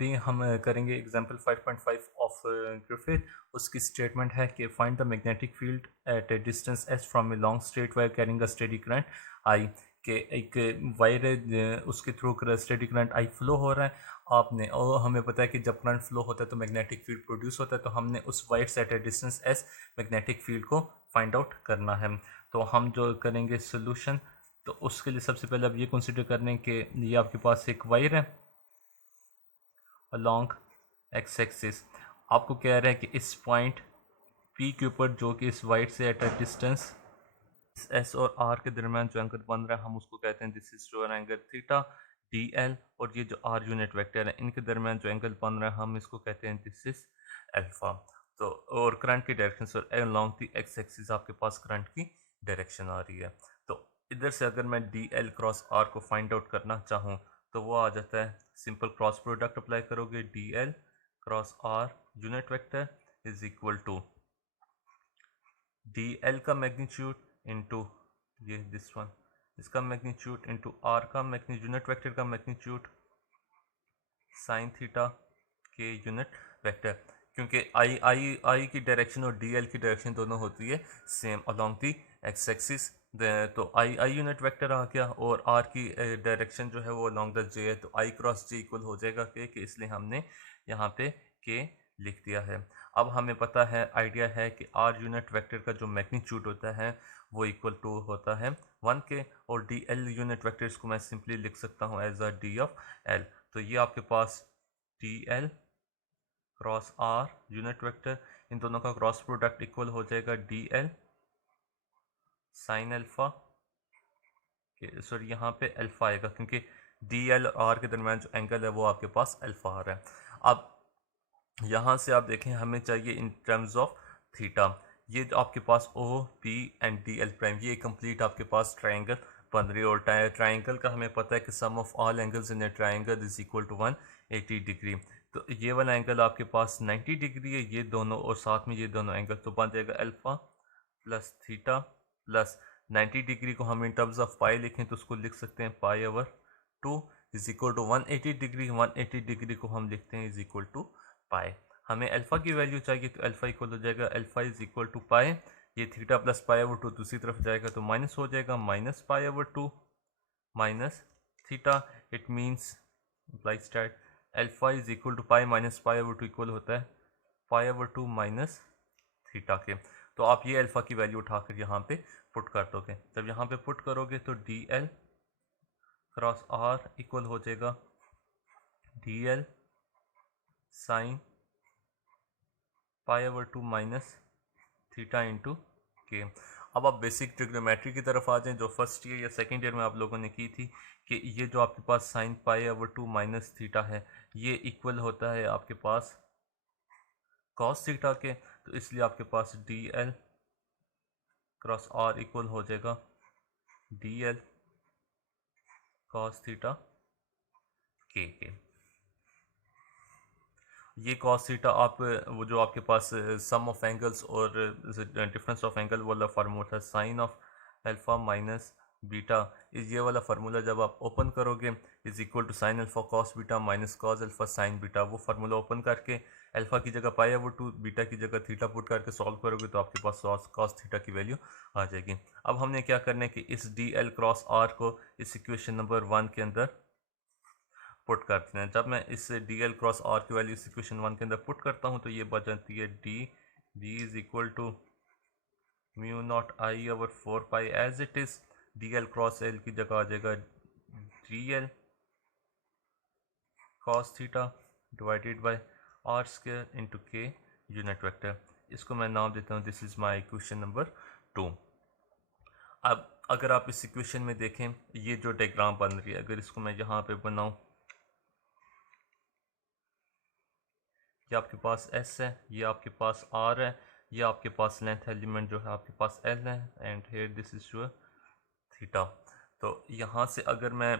भी हम करेंगे एग्जांपल 5.5 ऑफ ग्रिफिथ। उसकी स्टेटमेंट है कि find the magnetic field at a distance S from a long straight wire carrying a steady current I. के एक वायर है, उसके through steady current I flow हो रहा है आपने, और हमें पता है कि जब करंट फ्लो होता है तो मैग्नेटिक फील्ड प्रोड्यूस होता है, तो हमने उस वायर से at a distance S magnetic field को फाइंड आउट करना है। तो हम जो करेंगे सोल्यूशन, तो उसके लिए सबसे पहले आप ये कंसिडर कर लें कि ये आपके पास एक वायर है अलॉन्ग एक्स एक्सिस। आपको कह रहा है कि इस पॉइंट पी के ऊपर जो कि इस वायर से एट अ डिस्टेंस एस और आर के दरमियान जो एंगल बन रहा है हम उसको कहते हैं this is your angle theta D L, और ये जो आर यूनिट वेक्टर है इनके दरमियान जो एंगल बन रहा है हम इसको कहते हैं दिस इज अल्फा। तो और करंट की direction sir along the x axis आपके पास करंट की डायरेक्शन आ रही है। तो इधर से अगर मैं डी एल क्रॉस आर को फाइंड आउट करना चाहूँ तो वो आ जाता है सिंपल क्रॉस प्रोडक्ट अप्लाई करोगे D L cross R unit vector is equal to D L का मैग्नीट्यूड इंटू ये दिस वन इसका मैग्नीट्यूड इंटू आर का मैग्नीट्यूड यूनिट वेक्टर का मैग्नीट्यूड साइन थीटा के यूनिट वेक्टर, क्योंकि आई आई आई की direction और डी एल की डायरेक्शन दोनों होती है same along the x axis. तो आई आई यूनिट वेक्टर आ गया और आर की डायरेक्शन जो है वो अलोंग द जे है, तो आई क्रॉस जे इक्वल हो जाएगा के इसलिए हमने यहाँ पे के लिख दिया है। अब हमें पता है आइडिया है कि आर यूनिट वेक्टर का जो मैग्नीट्यूड होता है वो इक्वल टू होता है 1 के, और डी एल यूनिट वेक्टर इसको मैं सिंपली लिख सकता हूँ as a D of L. तो ये आपके पास D L cross R unit vector इन दोनों का क्रॉस प्रोडक्ट इक्वल हो जाएगा डी एल साइन अल्फा के, सॉरी यहाँ पे अल्फा आएगा क्योंकि डी एल और आर के दरमियान जो एंगल है वो आपके पास अल्फा आ रहा है। अब यहाँ से आप देखें हमें चाहिए इन टर्म्स ऑफ थीटा, ये जो आपके पास O P and D L prime ये कंप्लीट आपके पास ट्रायंगल बन रही है, और ट्रायंगल का हमें पता है कि sum of all angles in a triangle is equal to 180 degree. तो ये वाला एंगल आपके पास 90 डिग्री है, ये दोनों और साथ में ये दोनों एंगल, तो बन जाएगा alpha plus theta plus 90 degree को हम इन टर्म्स ऑफ पाई लिखें तो उसको लिख सकते हैं pi over 2 is equal to 180 degree. 180 degree को हम लिखते हैं इज इक्वल टू पाई। हमें अल्फ़ा की वैल्यू चाहिए तो अल्फ़ा इक्वल हो जाएगा अल्फ़ा इज इक्वल टू पाई, ये थीटा प्लस पाई ओवर 2 दूसरी तरफ जाएगा तो माइनस हो जाएगा minus pi over 2 minus theta. It means implies that alpha is equal to pi minus pi over 2 equal होता है पाई ओवर 2 माइनस थीटा के। तो आप ये अल्फ़ा की वैल्यू उठाकर यहाँ पे पुट कर दोगे, जब यहाँ पे पुट करोगे तो D L cross R equal हो जाएगा D L sine pi over 2 minus theta into K. अब आप बेसिक ट्रिग्नोमेट्री की तरफ आ जाएं जो फर्स्ट ईयर या सेकेंड ईयर में आप लोगों ने की थी कि ये जो आपके पास sine pi over 2 minus theta है ये इक्वल होता है आपके पास कॉस थीटा के, तो इसलिए आपके पास D L cross R equal हो जाएगा डी एल कॉस थीटा के। ये कॉस थीटा आप वो जो आपके पास सम ऑफ एंगल्स और डिफरेंस ऑफ एंगल वाला फार्मूला था sine of alpha minus beta, इस ये वाला फार्मूला जब आप ओपन करोगे is equal to sine alpha cos beta minus cos alpha sine beta, वो फार्मूला ओपन करके अल्फ़ा की जगह पाई ओवर 2 बीटा की जगह थीटा पुट करके सॉल्व करोगे तो आपके पास कॉस थीटा की वैल्यू आ जाएगी। अब हमने क्या करना है कि इस डी एल क्रॉस आर को इस इक्वेशन नंबर 1 के अंदर पुट करते हैं। जब मैं इस डी एल क्रॉस आर की वैल्यू इक्वेशन 1 के अंदर पुट करता हूँ तो ये बच जाती है D B is equal to mu naught I over 4 pi as it is, D L cross L की जगह आ जाएगा D L cos theta divided by R square into के यूनिट वेक्टर। इसको मैं नाम देता हूँ this is my equation number 2। अब अगर आप इस इक्वेशन में देखें ये जो डायग्राम बन रही है, अगर इसको मैं यहाँ पे बनाऊँ, ये आपके पास एस है, ये आपके पास आर है, ये आपके पास लेंथ एलिमेंट जो है आपके पास एल है and here this is your theta. तो यहाँ से अगर मैं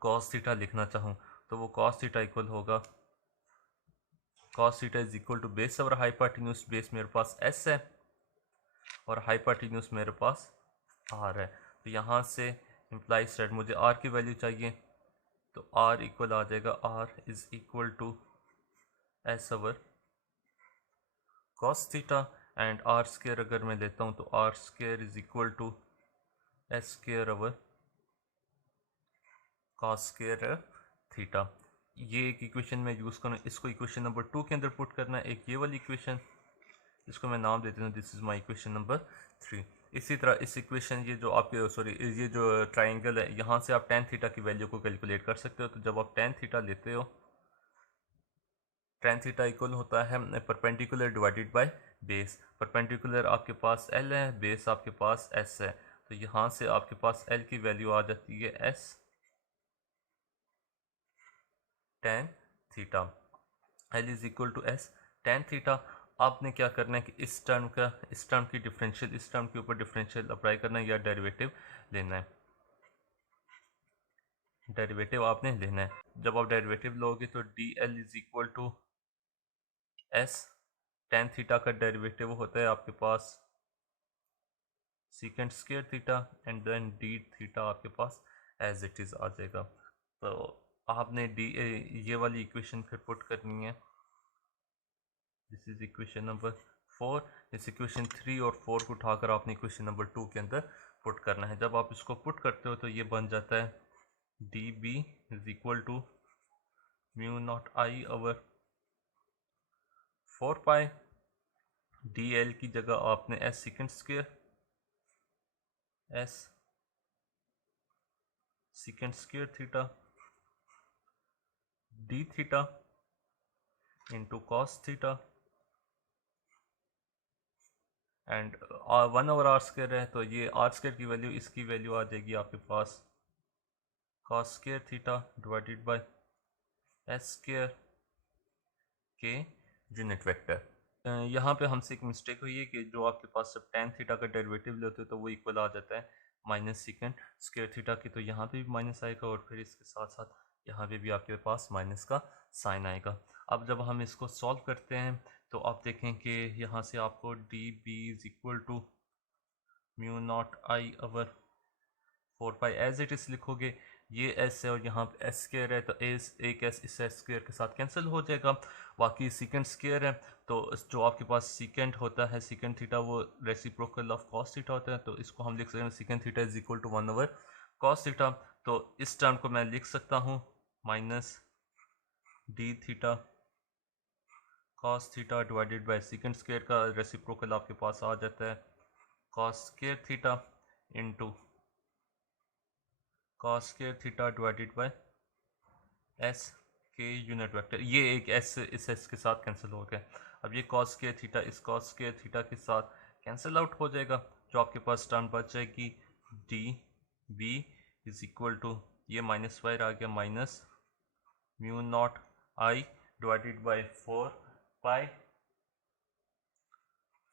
कॉस थीटा लिखना चाहूँ तो वो कॉस थीटा इक्वल होगा cos theta is equal to base और हाइपोटेन्यूज, बेस मेरे पास एस है और हाइपोटेन्यूज मेरे पास आर है। तो यहाँ से इम्प्लाइज दैट मुझे आर की वैल्यू चाहिए तो आर इक्वल आ जाएगा, R is equal to S over cos theta, and R square अगर मैं लेता हूँ तो R square is equal to S square over cos square theta. ये एक इक्वेशन में यूज़ करूँ, इसको इक्वेशन नंबर 2 के अंदर पुट करना है, एक ये वाली इक्वेशन, इसको मैं नाम देता हूँ this is my equation number 3। इसी तरह इस इक्वेशन, ये जो आपके सॉरी ये जो ट्राइंगल है, यहाँ से आप टेन थीटा की वैल्यू को कैलकुलेट कर सकते हो। तो जब आप टेन थीटा लेते हो, टेन थीटा इक्वल होता है perpendicular divided by base. Perpendicular आपके पास एल है, बेस आपके पास एस है, तो यहाँ से आपके पास एल की वैल्यू आ जाती है S tan theta, L is equal to S tan theta. आपने क्या करना है कि इस टर्म की डिफरेंशियल, इस टर्म के ऊपर डिफरेंशियल अप्लाई करना है या डेरिवेटिव लेना है, डेरिवेटिव आपने लेना है। जब आप डेरिवेटिव लोगे तो D l is equal to S tan theta का डेरिवेटिव होता है आपके पास second square theta, and then d theta आपके पास एज इट इज़ आ जाएगा। तो आपने डी ये वाली इक्वेशन फिर पुट करनी है, दिस इज इक्वेशन नंबर 4। इस इक्वेशन 3 और 4 को उठाकर आपने इक्वेशन नंबर 2 के अंदर पुट करना है। जब आप इसको पुट करते हो तो ये बन जाता है D B is equal to mu naught I over 4 pi, d l की जगह आपने s second square, s second square theta D theta into cos theta, and one over r square है, तो ये आर स्क्वायर की value, इसकी value आ जाएगी आपके पास cos square theta divided by s square k unit vector. यहाँ पे हमसे एक मिस्टेक हुई है कि जो आपके पास जब टेन थीटा का डेरिवेटिव लेते हो तो वो इक्वल आ जाता है माइनस सेकेंड स्क्वायर थीटा की, तो यहाँ पे भी माइनस आएगा और फिर इसके साथ साथ यहाँ पे भी आपके पास माइनस का साइन आएगा। अब जब हम इसको सॉल्व करते हैं तो आप देखें कि यहाँ से आपको D B is equal to mu naught I over 4 pi as it is लिखोगे, ये एस है और यहाँ पे एस स्क्र है, तो एस एक एस इस एस स्क्र के साथ कैंसिल हो जाएगा, बाकी सीकेंड स्क्र है। तो जो आपके पास सीकेंड होता है, सीकेंड थीटा, वो रेसिप्रोकल ऑफ कॉस थीटा होता है, तो इसको हम लिख सकते हैं secant theta is equal to 1 over cos theta. तो इस टर्म को मैं लिख सकता हूँ minus D theta cos theta divided by secant square का रेसिप्रोकल आपके पास आ जाता है cos square theta into cos square theta divided by S के यूनिट वेक्टर। ये एक एस इस एस के साथ कैंसिल हो गया। अब ये कॉस स्क्वायर थीटा इस कॉस स्क्वायर थीटा के साथ कैंसिल आउट हो जाएगा, जो आपके पास टर्म बच जाएगी D B is equal to, ये माइनस वाई आ गया minus mu naught I divided by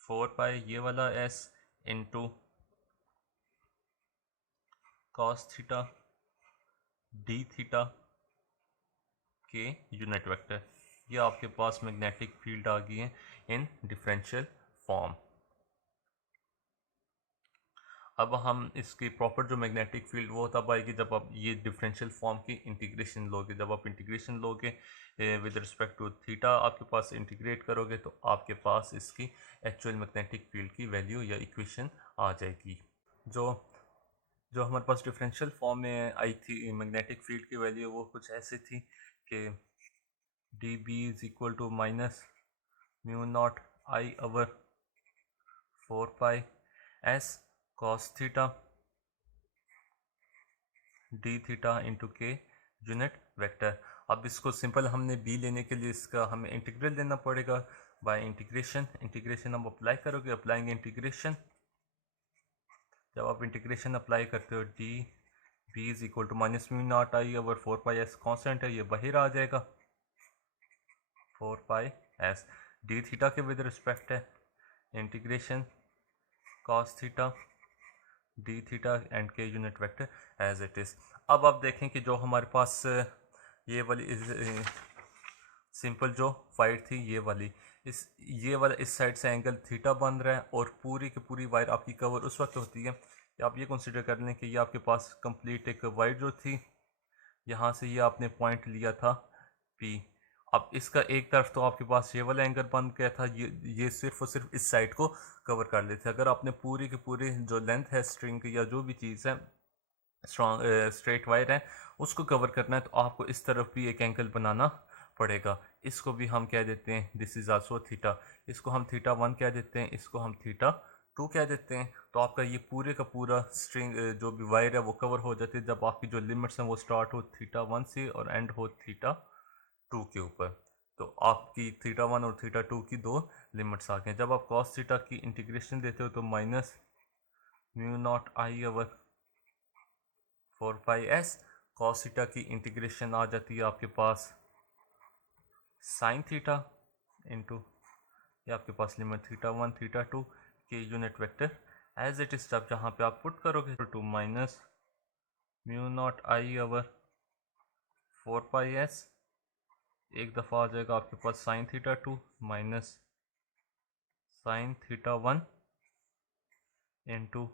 4 pi ये वाला S into cos theta D theta के यूनिट वेक्टर। ये आपके पास मैग्नेटिक फील्ड आ गई है इन डिफरेंशियल फॉर्म। अब हम इसकी प्रॉपर जो मैग्नेटिक फील्ड वो तब आएगी जब आप ये डिफरेंशियल फॉर्म की इंटीग्रेशन लोगे। जब आप इंटीग्रेशन लोगे विद रिस्पेक्ट टू थीटा आपके पास इंटीग्रेट करोगे तो आपके पास इसकी एक्चुअल मैग्नेटिक फील्ड की वैल्यू या इक्वेशन आ जाएगी। जो जो हमारे पास डिफरेंशियल फॉर्म में आई थी मैग्नेटिक फील्ड की वैल्यू, वो कुछ ऐसी थी कि D B is equal to minus mu naught I over 4 pi S cos theta D theta into के यूनिट वेक्टर। अब इसको सिंपल हमने बी लेने के लिए इसका हमें इंटीग्रल लेना पड़ेगा बाय इंटीग्रेशन। इंटीग्रेशन हम अप्लाई करोगे, अप्लाइंग इंटीग्रेशन, जब आप इंटीग्रेशन अप्लाई करते हो d B is equal to minus mu naught I over 4 pi s constant है, ये बाहर आ जाएगा 4 पाई एस डी थीटा के विद रिस्पेक्ट है integration cos theta D theta and k unit vector as it is. अब आप देखें कि जो हमारे पास ये वाली सिंपल जो वायर थी, ये वाला इस साइड से एंगल थीटा बन रहा है और पूरी की पूरी वायर आपकी कवर उस वक्त होती है, आप ये कंसिडर कर लें कि ये आपके पास कंप्लीट एक वायर जो थी यहाँ से ये आपने पॉइंट लिया था P। अब इसका एक तरफ तो आपके पास ये वाला एंगल बन गया था, ये सिर्फ और सिर्फ इस साइड को कवर कर लेते। अगर आपने पूरी की पूरी जो लेंथ है स्ट्रिंग की या जो भी चीज़ है स्ट्रॉन्ग स्ट्रेट वायर है उसको कवर करना है, तो आपको इस तरफ भी एक एंगल बनाना पड़ेगा। इसको भी हम कह देते हैं दिस इज़ आल्सो थीटा। इसको हम थीटा 1 कह देते हैं, इसको हम थीटा 2 कह देते हैं। तो आपका ये पूरे का पूरा स्ट्रिंग जो भी वायर है वो कवर हो जाती है जब आपकी जो लिमिट्स हैं वो स्टार्ट हो थीटा 1 से और एंड हो थीटा 2 के ऊपर। तो आपकी थीटा 1 और थीटा 2 की दो लिमिट्स आ गए। जब आप कॉस थीटा की इंटीग्रेशन देते हो तो minus mu naught I over 4 pi S. Cos theta की इंटीग्रेशन आ जाती है आपके पास साइन थीटा इंटू ये आपके पास limit theta 1 theta 2 k unit vector as it is. जब जहाँ पे आप पुट करोगे to minus mu naught I over 4 pi s, एक दफ़ा आ जाएगा आपके पास sine theta 2 minus sine theta 1 into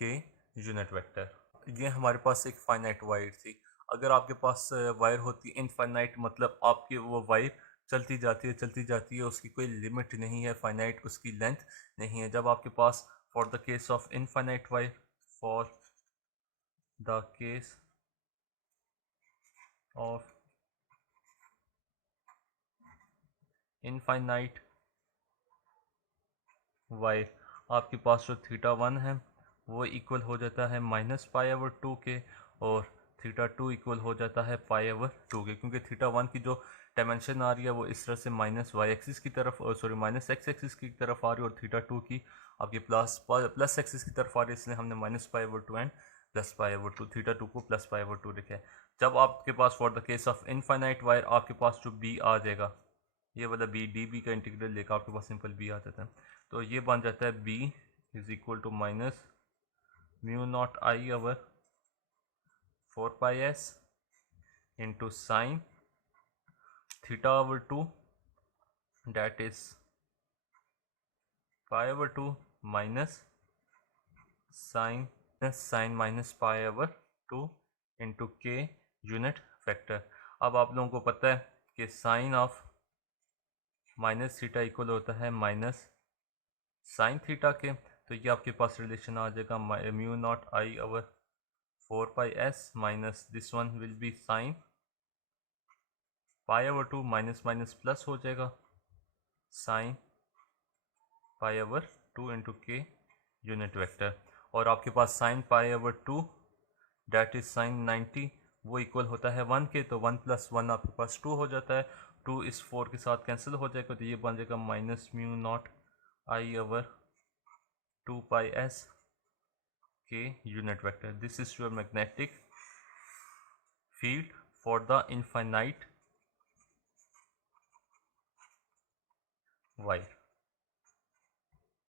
के यूनिट वेक्टर। ये हमारे पास एक फाइनाइट वायर थी। अगर आपके पास वायर होती इनफाइनाइट, मतलब आपकी वो वायर चलती जाती है, उसकी कोई लिमिट नहीं है, फाइनाइट उसकी लेंथ नहीं है। जब आपके पास for the case of infinite wire, for the case of infinite wire, आपके पास जो थीटा 1 है वो इक्वल हो जाता है माइनस पाई ओवर 2 के, और थीटा 2 इक्वल हो जाता है पाई ओवर 2 के। क्योंकि थीटा 1 की जो डायमेंशन आ रही है वो इस तरह से माइनस वाई एक्सिस की तरफ, सॉरी माइनस एक्स एक्सिस की तरफ आ रही है, और थीटा 2 की आपकी प्लस एक्सिस की तरफ आ रही है, इसलिए हमने minus pi over 2 and plus pi over 2, theta 2 को प्लस पाई ओवर 2 लिखा है। जब आपके पास for the case of infinite wire आपके पास जो बी आ जाएगा, ये वाला बी, डी बी का इंटीग्रल लेकर आपके पास सिंपल बी आ जाता है, तो ये बन जाता है B is equal to minus mu naught I over 4 pi S into sine theta over 2 that is pi over 2 minus sine minus pi over 2 into के यूनिट फैक्टर। अब आप लोगों को पता है कि sine of minus theta equal होता है माइनस साइन थीटा के, तो ये आपके पास रिलेशन आ जाएगा mu naught I over 4 pi s minus this one will be sine pi over 2 minus minus plus हो जाएगा साइन पाई ओवर 2 इंटू के यूनिट वेक्टर। और आपके पास sine pi over 2 that is sine 90 वो इक्वल होता है 1 के, तो 1 प्लस 1 आपके पास 2 हो जाता है। 2 इस 4 के साथ कैंसिल हो जाएगा, तो ये बन जाएगा minus mu naught I over 2 pi s के unit vector. This is your magnetic field for the infinite wire.